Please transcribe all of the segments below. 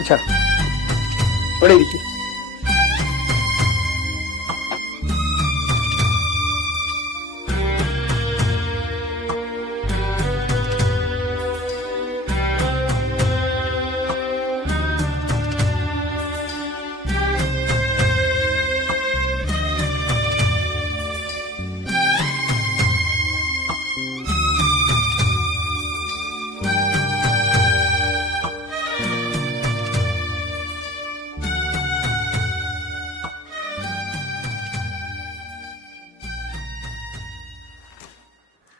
അച്ഛാ ഇവിടെ ഇരിക്കും.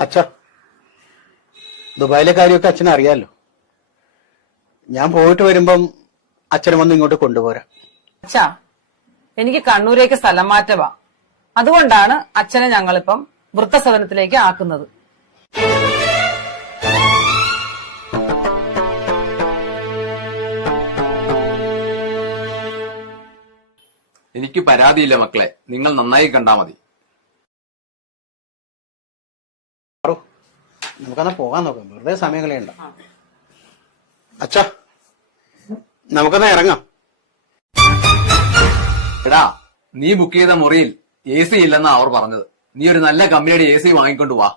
അച്ഛാ ദുബായിലെ കാര്യമൊക്കെ അച്ഛനെ അറിയാലോ. ഞാൻ പോയിട്ട് വരുമ്പം അച്ഛനെ വന്ന് ഇങ്ങോട്ട് കൊണ്ടുപോരാ. അച്ഛാ എനിക്ക് കണ്ണൂരേക്ക് സ്ഥലം മാറ്റവാ. അതുകൊണ്ടാണ് അച്ഛനെ ഞങ്ങളിപ്പം വൃദ്ധസദനത്തിലേക്ക് ആക്കുന്നത്. എനിക്ക് പരാതിയില്ല മക്കളെ, നിങ്ങൾ നന്നായി കണ്ടാ മതി. നമുക്കന്നാ പോകാൻ നോക്കാം, വെറുതെ സമയം കളയണ്ട. അച്ഛാ നമുക്കെന്നാ ഇറങ്ങാം. എടാ, നീ ബുക്ക് ചെയ്ത മുറിയിൽ AC ഇല്ലെന്നാ അവർ പറഞ്ഞത്. നീ ഒരു നല്ല കമ്പനിയുടെ AC വാങ്ങിക്കൊണ്ട് വാ.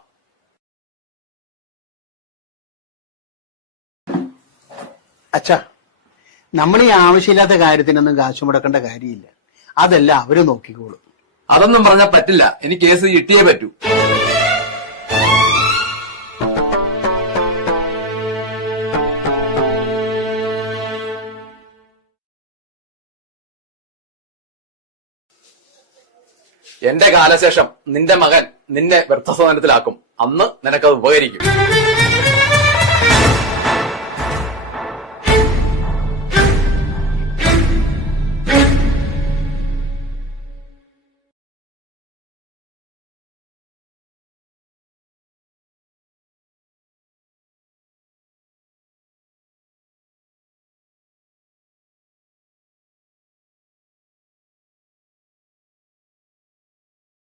അച്ഛാ നമ്മൾ ഈ ആവശ്യമില്ലാത്ത കാര്യത്തിനൊന്നും കാശ് മുടക്കേണ്ട കാര്യമില്ല. അതെല്ലാം അവര് നോക്കിക്കോളും. അതൊന്നും പറഞ്ഞാൽ പറ്റില്ല. എനിക്ക് AC കിട്ടിയേ പറ്റൂ. എന്റെ കാലശേഷം നിന്റെ മകൻ നിന്നെ വൃദ്ധസദനത്തിലാക്കും. അന്ന് നിനക്കത് ഉപകരിക്കും.